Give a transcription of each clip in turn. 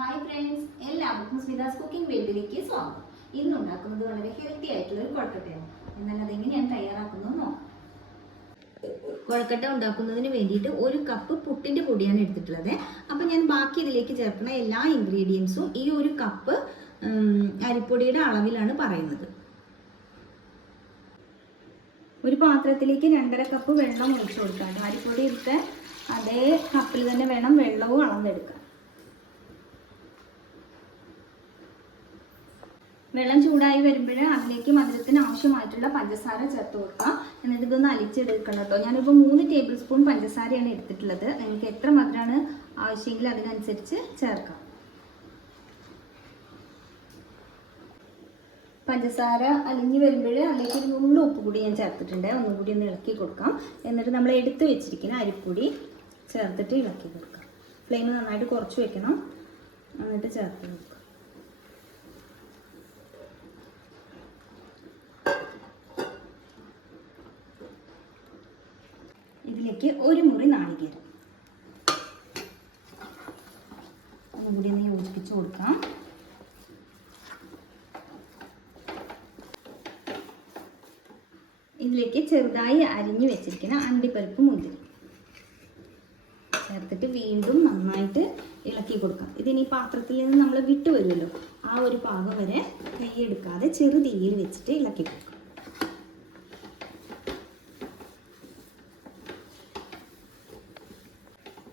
Hi friends എല്ലാവർക്കും സ്മിതാസ് cooking വീട്ടിലേക്ക് സ്വാഗതം. ഇന്ന് ഉണ്ടാക്കുന്നത് വളരെ ഹെൽത്തി ആയിട്ടുള്ള ഒരു കൊഴക്കട്ടയാണ് എന്നാൽ അതെങ്ങനെയാണ് തയ്യാറാക്കുന്നത് നോക്കാം കൊഴക്കട്ട ഉണ്ടാക്കുന്നതിന് വേണ്ടിയിട്ട് ഒരു കപ്പ് പുട്ടിന്റെ പൊടിയാണ് എടുത്തിട്ടുള്ളത്. അപ്പം ഞാൻ ബാക്കി ഇതിലേക്ക് ചേർക്കുന്ന എല്ലാ ഇൻഗ്രീഡിയൻസും ഈ ഒരു കപ്പ് അരിപ്പൊടിയുടെ അളവിലാണ് പറയുന്നത്. ഒരു പാത്രത്തിലേക്ക് രണ്ടര കപ്പ് വെള്ളം ഒഴിച്ചു കൊടുക്കാം. അരിപ്പൊടി എടുത്ത് അതേ കപ്പിൽ തന്നെ വേണം വെള്ളവും അളന്നെടുക്കാൻ. വെള്ളം ചൂടായി വരുമ്പോൾ അതിലേക്ക് മധുരത്തിന് ആവശ്യമായിട്ടുള്ള പഞ്ചസാര ചേർത്ത് കൊടുക്കാം എന്നിട്ട് ഇതൊന്ന് അലിച്ചെടുക്കണം കേട്ടോ ഞാനിപ്പോൾ മൂന്ന് ടേബിൾ സ്പൂൺ പഞ്ചസാരയാണ് എടുത്തിട്ടുള്ളത്. എനിക്ക് എത്ര മധുരമാണ് ആവശ്യമെങ്കിൽ അതിനനുസരിച്ച് ചേർക്കാം. പഞ്ചസാര അലിഞ്ഞ് വരുമ്പോൾ അതിലേക്ക് ഒരു നുള്ളു ഉപ്പ് കൂടി ഞാൻ ചേർത്തിട്ടുണ്ട്. ഒന്നും കൂടി ഒന്ന് ഇളക്കി കൊടുക്കാം. എന്നിട്ട് നമ്മൾ എടുത്ത് വെച്ചിരിക്കുന്ന അരിപ്പൊടി ചേർത്തിട്ട് ഇളക്കി കൊടുക്കാം. ഫ്ലെയിം നന്നായിട്ട് കുറച്ച് വെക്കണം. എന്നിട്ട് ചേർത്ത് കൊടുക്കാം. ഇതിലേക്ക് ഒരു മുറി നാളികേരം. ഒന്നും കൂടി ഒന്ന് യോജിപ്പിച്ച് കൊടുക്കാം. ഇതിലേക്ക് ചെറുതായി അരിഞ്ഞു വെച്ചിരിക്കുന്ന അണ്ടിപ്പരിപ്പ് മുന്തിരി. ചേർത്തിട്ട് വീണ്ടും നന്നായിട്ട് ഇളക്കി കൊടുക്കാം. ഇതിനി പാത്രത്തിൽ നിന്ന് നമ്മൾ വിട്ടു വരുമല്ലോ ആ ഒരു പാകം വരെ കൈയെടുക്കാതെ ചെറു തീയിൽ വെച്ചിട്ട് ഇളക്കി കൊടുക്കാം.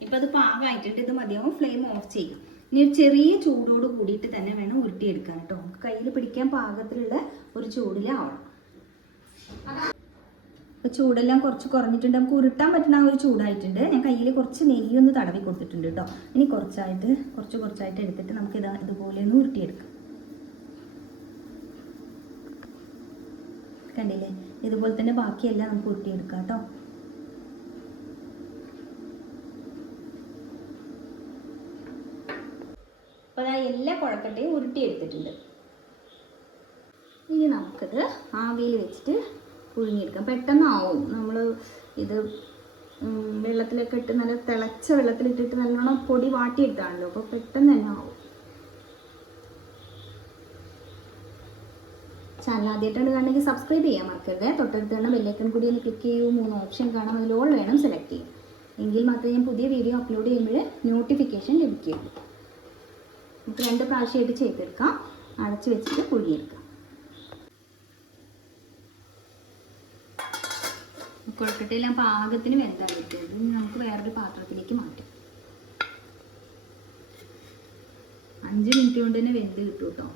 ഇപ്പം അത് പാകമായിട്ടുണ്ട് ഇത് മതിയാവും ഫ്ലെയിം ഓഫ് ചെയ്യും. ഇനി ഒരു ചെറിയ ചൂടോട് കൂടിയിട്ട് തന്നെ വേണം ഉരുട്ടിയെടുക്കാൻ കേട്ടോ. കയ്യിൽ പിടിക്കാൻ പാകത്തിലുള്ള ഒരു ചൂടിലാവണം അപ്പോൾ ചൂടെല്ലാം കുറച്ച് കുറഞ്ഞിട്ടുണ്ട്. നമുക്ക് ഉരുട്ടാൻ പറ്റുന്ന ഒരു ചൂടായിട്ടുണ്ട്. ഞാൻ കയ്യിൽ കുറച്ച് നെയ്യൊന്ന് തടവി കൊടുത്തിട്ടുണ്ട് കേട്ടോ. ഇനി കുറച്ചായിട്ട് കുറച്ച് കുറച്ചായിട്ട് എടുത്തിട്ട് നമുക്ക് ഇതാ ഇതുപോലെ ഒന്ന് ഉരുട്ടിയെടുക്കാം. കണ്ടില്ലേ? ഇതുപോലെ തന്നെ ബാക്കിയെല്ലാം നമുക്ക് ഉരുട്ടിയെടുക്കാം കേട്ടോ അപ്പോൾ അതാ എല്ലാ കുഴക്കട്ടയും ഉരുട്ടിയെടുത്തിട്ടുണ്ട്. ഇനി നമുക്കത് ആവിയിൽ വെച്ചിട്ട് പുഴുങ്ങിയെടുക്കാം. പെട്ടെന്നാവും. നമ്മൾ ഇത് വെള്ളത്തിലൊക്കെ ഇട്ട് നല്ല തിളച്ച വെള്ളത്തിലിട്ടിട്ട് നല്ലോണം പൊടി വാട്ടിയെടുത്താണല്ലോ അപ്പോൾ പെട്ടെന്ന് തന്നെ ആവും. ചാനൽ ആദ്യമായിട്ടാണ് കാണണമെങ്കിൽ സബ്സ്ക്രൈബ് ചെയ്യാൻ മറക്കരുത്. തൊട്ടടുത്ത് തന്നെ ബെല്ലൈക്കൺ കൂടി ഒന്ന് ക്ലിക്ക് ചെയ്യൂ. മൂന്ന് ഓപ്ഷൻ കാണാം. അതിൽ ഓൾ വേണം സെലക്ട് ചെയ്യും എങ്കിൽ മാത്രമേ ഞാൻ പുതിയ വീഡിയോ അപ്ലോഡ് ചെയ്യുമ്പോൾ നോട്ടിഫിക്കേഷൻ ലഭിക്കുകയുള്ളൂ. നമുക്ക് രണ്ട് പ്രാവശ്യമായിട്ട് ചെയ്തെടുക്കാം. അടച്ച് വെച്ചിട്ട് പുഴുങ്ങിയെടുക്കാം കൊഴുക്കട്ടയെല്ലാം പാകത്തിന് വെന്താൻ പറ്റുന്നത് നമുക്ക് വേറൊരു പാത്രത്തിലേക്ക് മാറ്റാം. അഞ്ച് മിനിറ്റ് കൊണ്ട് തന്നെ വെന്ത് കിട്ടും കേട്ടോ.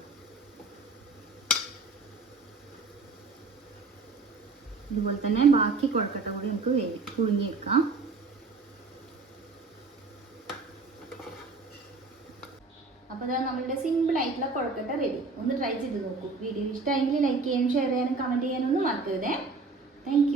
ഇതുപോലെ തന്നെ ബാക്കി കൊഴുക്കട്ട കൂടി നമുക്ക് പുഴുങ്ങിയെടുക്കാം. അപ്പോൾ അതാ നമ്മളുടെ സിമ്പിൾ ആയിട്ടുള്ള കുഴക്കട്ട റെഡി ഒന്ന് ട്രൈ ചെയ്ത് നോക്കൂ. വീഡിയോ ഇഷ്ടമായെങ്കിൽ ലൈക്ക് ചെയ്യാനും ഷെയർ ചെയ്യാനും കമന്റ് ചെയ്യാനൊന്നും മറക്കരുതേ. താങ്ക്